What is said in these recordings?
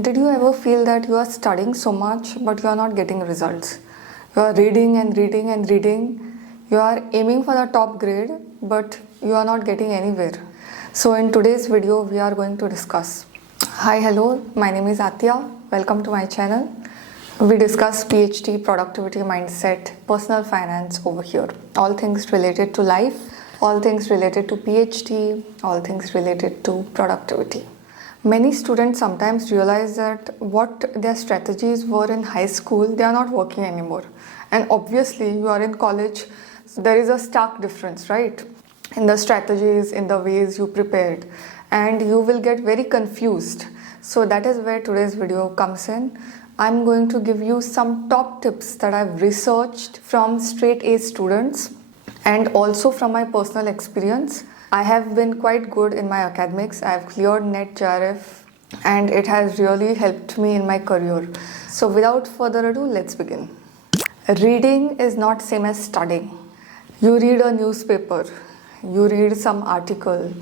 Did you ever feel that you are studying so much but you are not getting results? You are reading and reading and reading. You are aiming for the top grade but you are not getting anywhere. So in today's video we are going to discuss. Hi, hello, my name is Aatiya. Welcome to my channel. We discuss PhD, productivity mindset, personal finance over here. All things related to life, all things related to PhD, all things related to productivity. Many students sometimes realize that what their strategies were in high school, they are not working anymore. And obviously, you are in college, so there is a stark difference, right? In the strategies, in the ways you prepared, and you will get very confused. So that is where today's video comes in. I'm going to give you some top tips that I've researched from straight A students and also from my personal experience. I have been quite good in my academics. I have cleared NET JRF and it has really helped me in my career. So without further ado, let's begin. Reading is not same as studying. You read a newspaper, you read some article,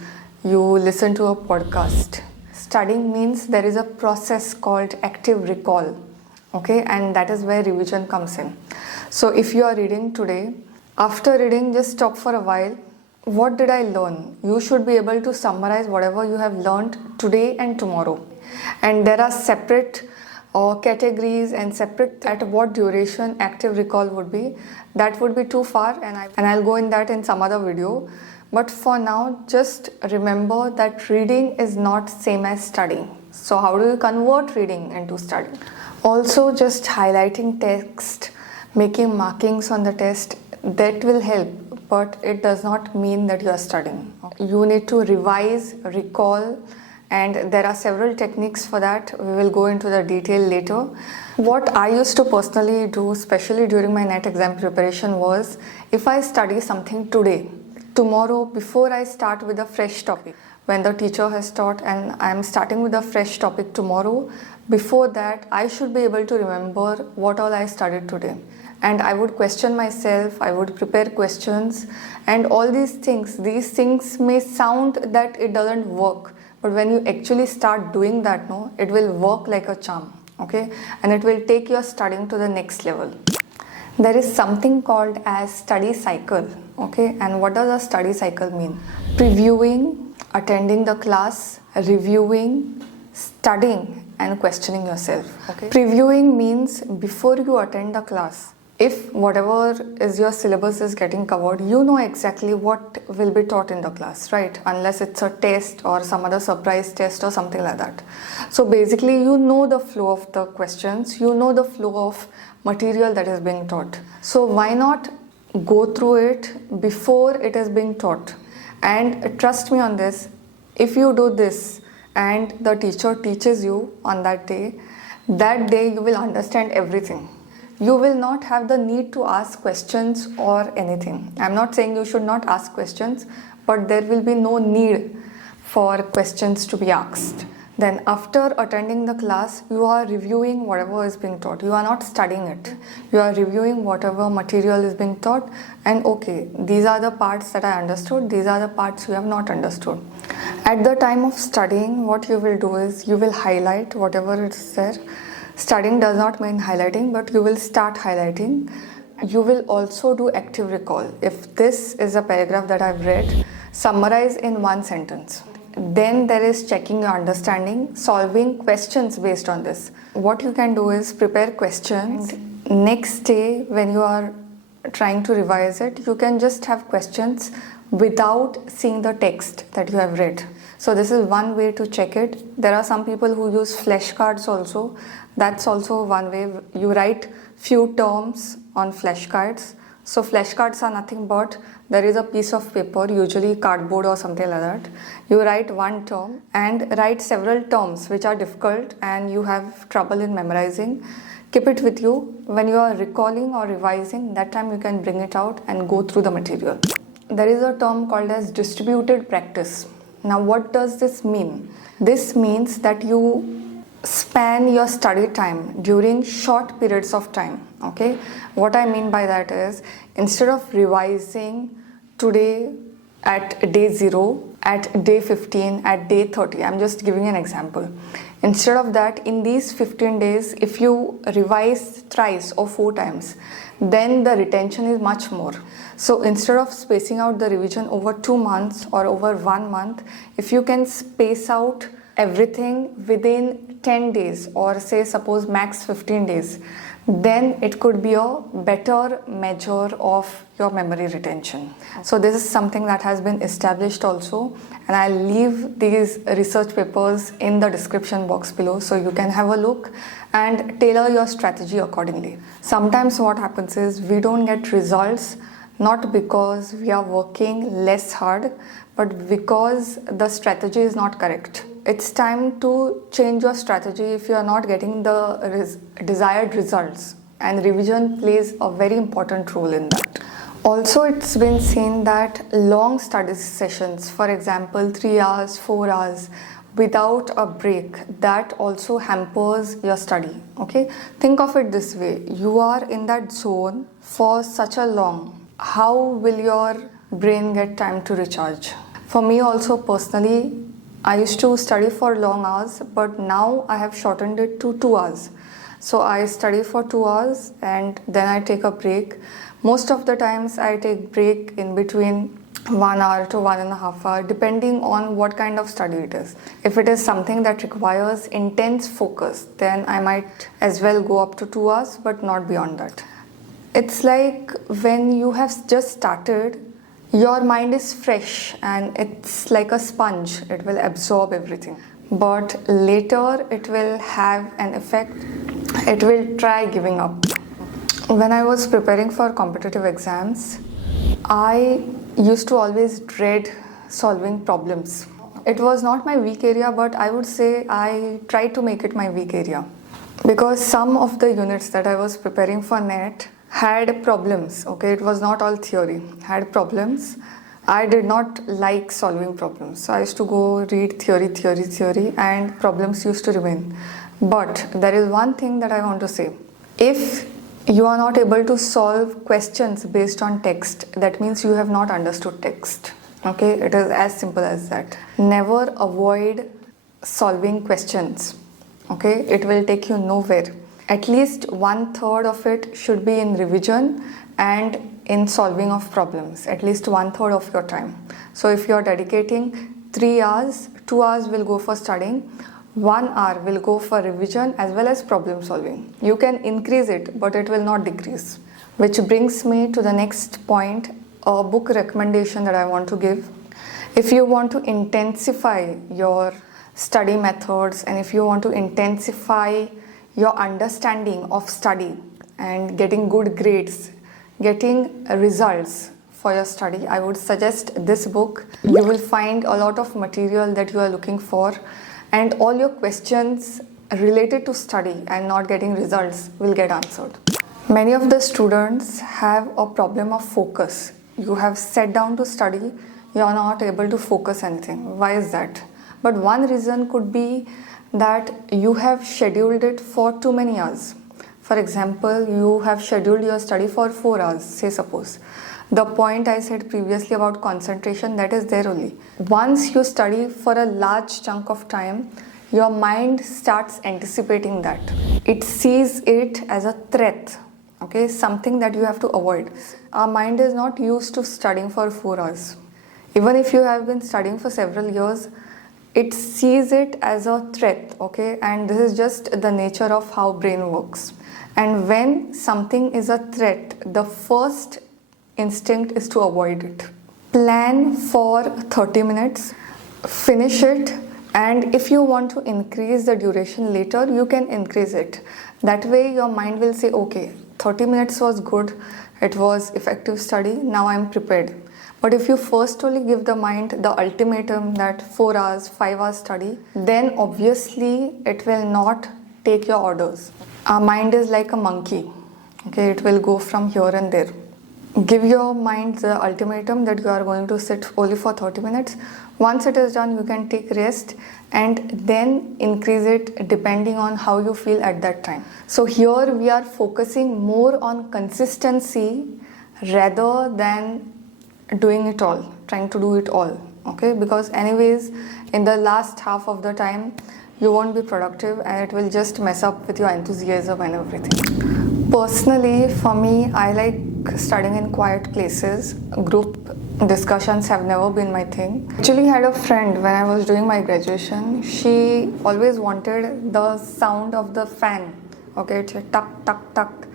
you listen to a podcast. Studying means there is a process called active recall, okay, and that is where revision comes in. So if you are reading today, after reading, just stop for a while. What did I learn? You should be able to summarize whatever you have learned today and tomorrow. And there are separate categories and separate at what duration active recall would be. That would be too far and I'll go in that in some other video. But for now, just remember that reading is not same as studying. So how do you convert reading into studying? Also, just highlighting text, making markings on the test, that will help, but it does not mean that you are studying. You need to revise, recall, and there are several techniques for that. We will go into the detail later. What I used to personally do, especially during my NET exam preparation, was if I study something today, tomorrow, before I start with a fresh topic, when the teacher has taught and I am starting with a fresh topic tomorrow, before that I should be able to remember what all I studied today. And I would question myself, I would prepare questions and all these things may sound that it doesn't work, but when you actually start doing that, no, it will work like a charm, okay, and it will take your studying to the next level. There is something called as study cycle, okay, and what does a study cycle mean? Previewing, attending the class, reviewing, studying and questioning yourself, okay. Previewing means before you attend the class, if whatever is your syllabus is getting covered, you know exactly what will be taught in the class, right? Unless it's a test or some other surprise test or something like that. So basically you know the flow of the questions, you know the flow of material that is being taught. So why not go through it before it is being taught? And trust me on this, if you do this and the teacher teaches you on that day you will understand everything. You will not have the need to ask questions or anything. I'm not saying you should not ask questions, but there will be no need for questions to be asked. Then after attending the class, you are reviewing whatever is being taught. You are not studying it. You are reviewing whatever material is being taught and okay, these are the parts that I understood, these are the parts you have not understood. At the time of studying, what you will do is you will highlight whatever is there. Studying does not mean highlighting, but you will start highlighting. You will also do active recall. If this is a paragraph that I've read, summarize in one sentence. Then there is checking your understanding, solving questions based on this. What you can do is prepare questions. Next day, when you are trying to revise it, you can just have questions without seeing the text that you have read. So this is one way to check it. There are some people who use flashcards also. That's also one way. You write few terms on flashcards. So flashcards are nothing but there is a piece of paper, usually cardboard or something like that. You write one term and write several terms which are difficult and you have trouble in memorizing. Keep it with you. When you are recalling or revising, that time you can bring it out and go through the material. There is a term called as distributed practice. Now what does this mean? This means that you span your study time during short periods of time, okay? What I mean by that is, instead of revising today at day 0, at day 15, at day 30, I'm just giving an example. Instead of that, in these 15 days, if you revise thrice or 4 times, then the retention is much more. So instead of spacing out the revision over 2 months or over 1 month, if you can space out everything within 10 days or say suppose max 15 days, then it could be a better measure of your memory retention. So this is something that has been established also, and I'll leave these research papers in the description box below so you can have a look and tailor your strategy accordingly. Sometimes what happens is we don't get results not because we are working less hard, but because the strategy is not correct. It's time to change your strategy if you are not getting the desired results, and revision plays a very important role in that. Also, it's been seen that long study sessions, for example 3 hours, 4 hours without a break, that also hampers your study. Okay, think of it this way: you are in that zone for such a long, how will your brain get time to recharge? For me also personally, I used to study for long hours, but now I have shortened it to 2 hours. So I study for 2 hours and then I take a break. Most of the times I take break in between 1 hour to 1.5 hours, depending on what kind of study it is. If it is something that requires intense focus, then I might as well go up to 2 hours, but not beyond that. It's like when you have just started, your mind is fresh and it's like a sponge, it will absorb everything. But later it will have an effect, it will try giving up. When I was preparing for competitive exams, I used to always dread solving problems. It was not my weak area, but I would say I tried to make it my weak area. Because some of the units that I was preparing for NET had problems, okay, it was not all theory, had problems. I did not like solving problems, so I used to go read theory, and problems used to remain. But there is one thing that I want to say: if you are not able to solve questions based on text, that means you have not understood text. Okay, it is as simple as that. Never avoid solving questions. Okay, it will take you nowhere. At least 1/3 of it should be in revision and in solving of problems, at least 1/3 of your time. So if you are dedicating 3 hours, 2 hours will go for studying, 1 hour will go for revision as well as problem solving. You can increase it, but it will not decrease. Which brings me to the next point, a book recommendation that I want to give. If you want to intensify your study methods and if you want to intensify your understanding of study and getting good grades, getting results for your study, I would suggest this book. You will find a lot of material that you are looking for, and all your questions related to study and not getting results will get answered. Many of the students have a problem of focus. You have sat down to study, you are not able to focus anything. Why is that? But one reason could be that you have scheduled it for too many hours. For example, you have scheduled your study for 4 hours, say suppose. The point I said previously about concentration, that is there only. Once you study for a large chunk of time, your mind starts anticipating that. It sees it as a threat, okay, something that you have to avoid. Our mind is not used to studying for 4 hours. Even if you have been studying for several years, it sees it as a threat, okay, and this is just the nature of how brain works. And when something is a threat, the first instinct is to avoid it. Plan for 30 minutes, finish it, and if you want to increase the duration later, you can increase it. That way your mind will say, okay, 30 minutes was good, it was effective study, now I am prepared. But if you first only give the mind the ultimatum that 4 hours, 5 hours study, then obviously it will not take your orders. Our mind is like a monkey, okay, it will go from here and there. Give your mind the ultimatum that you are going to sit only for 30 minutes. Once it is done, you can take rest and then increase it depending on how you feel at that time. So here we are focusing more on consistency rather than doing it all, trying to do it all, okay, because anyways in the last half of the time you won't be productive, and it will just mess up with your enthusiasm and everything. Personally, for me, I like studying in quiet places. Group discussions have never been my thing. Actually, I had a friend when I was doing my graduation. She always wanted the sound of the fan. Okay, it's a tuck, tuck, tuck.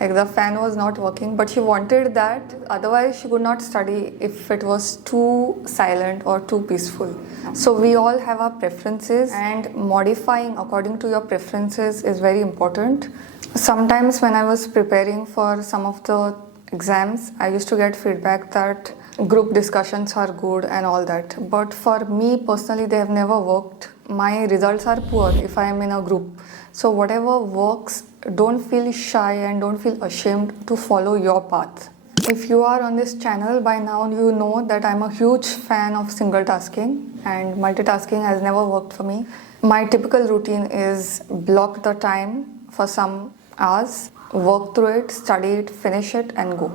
Like the fan was not working, but she wanted that. Otherwise, she could not study if it was too silent or too peaceful. So we all have our preferences, and modifying according to your preferences is very important. Sometimes when I was preparing for some of the exams, I used to get feedback that group discussions are good and all that. But for me personally, they have never worked. My results are poor if I am in a group. So whatever works, don't feel shy and don't feel ashamed to follow your path. If you are on this channel by now, you know that I'm a huge fan of single tasking, and multitasking has never worked for me. My typical routine is block the time for some hours, work through it, study it, finish it, and go.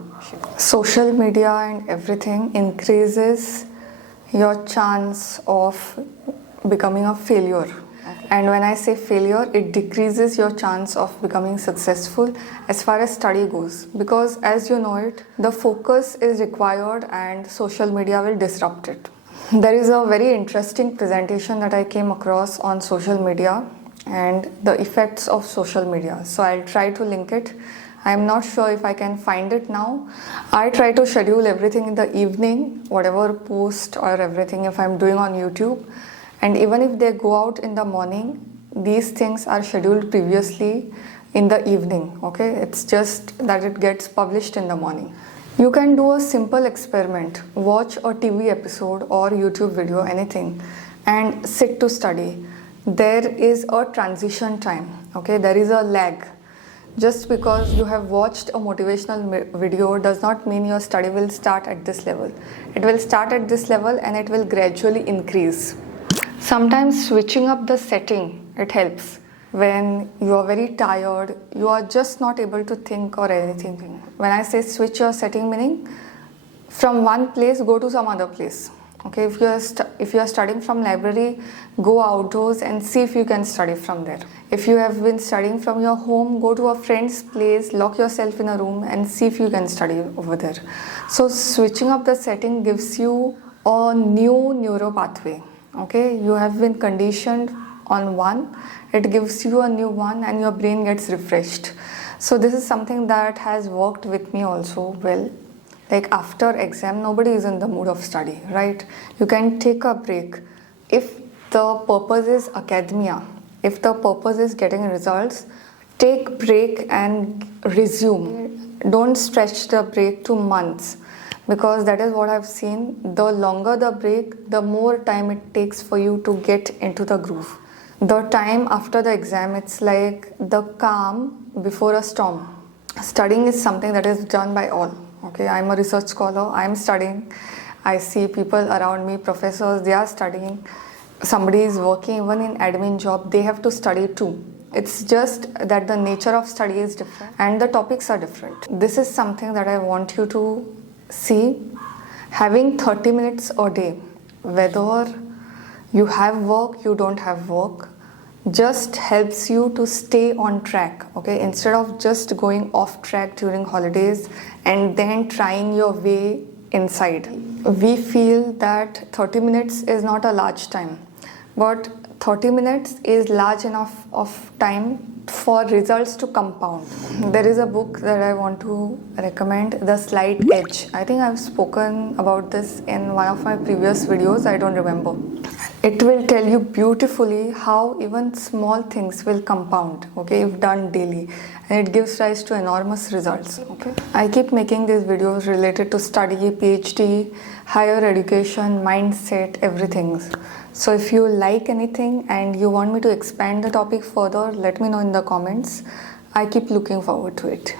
Social media and everything increases your chance of becoming a failure. And when I say failure, it decreases your chance of becoming successful as far as study goes. Because as you know it, the focus is required and social media will disrupt it. There is a very interesting presentation that I came across on social media and the effects of social media. So I'll try to link it. I'm not sure if I can find it now. I try to schedule everything in the evening, whatever post or everything if I'm doing on YouTube. And even if they go out in the morning, these things are scheduled previously in the evening, okay? It's just that it gets published in the morning. You can do a simple experiment, watch a TV episode or YouTube video, anything, and sit to study. There is a transition time, okay? There is a lag. Just because you have watched a motivational video does not mean your study will start at this level. It will start at this level and it will gradually increase. Sometimes switching up the setting, it helps. When you are very tired, you are just not able to think or anything. When I say switch your setting, meaning from one place, go to some other place. Okay, if you are studying from library, go outdoors and see if you can study from there. If you have been studying from your home, go to a friend's place, lock yourself in a room and see if you can study over there. So switching up the setting gives you a new neuro pathway. Okay, you have been conditioned on one, it gives you a new one and your brain gets refreshed. So this is something that has worked with me also well. Like after exam, nobody is in the mood of study, right? You can take a break. If the purpose is academia, if the purpose is getting results, take break and resume. Don't stretch the break to months, because that is what I've seen. The longer the break, the more time it takes for you to get into the groove. The time after the exam, it's like the calm before a storm. Studying is something that is done by all. Okay, I'm a research scholar, I'm studying. I see people around me, professors, they are studying. Somebody is working even in admin job, they have to study too. It's just that the nature of study is different and the topics are different. This is something that I want you to see. Having 30 minutes a day, whether you have work, you don't have work, just helps you to stay on track, okay? Instead of just going off track during holidays and then trying your way inside. We feel that 30 minutes is not a large time, but 30 minutes is large enough of time for results to compound. There is a book that I want to recommend, The Slight Edge. I think I've spoken about this in one of my previous videos, I don't remember. It will tell you beautifully how even small things will compound, okay, if done daily, and it gives rise to enormous results, okay. I keep making these videos related to study, PhD, higher education, mindset, everything. So if you like anything and you want me to expand the topic further, let me know in the comments. I keep looking forward to it.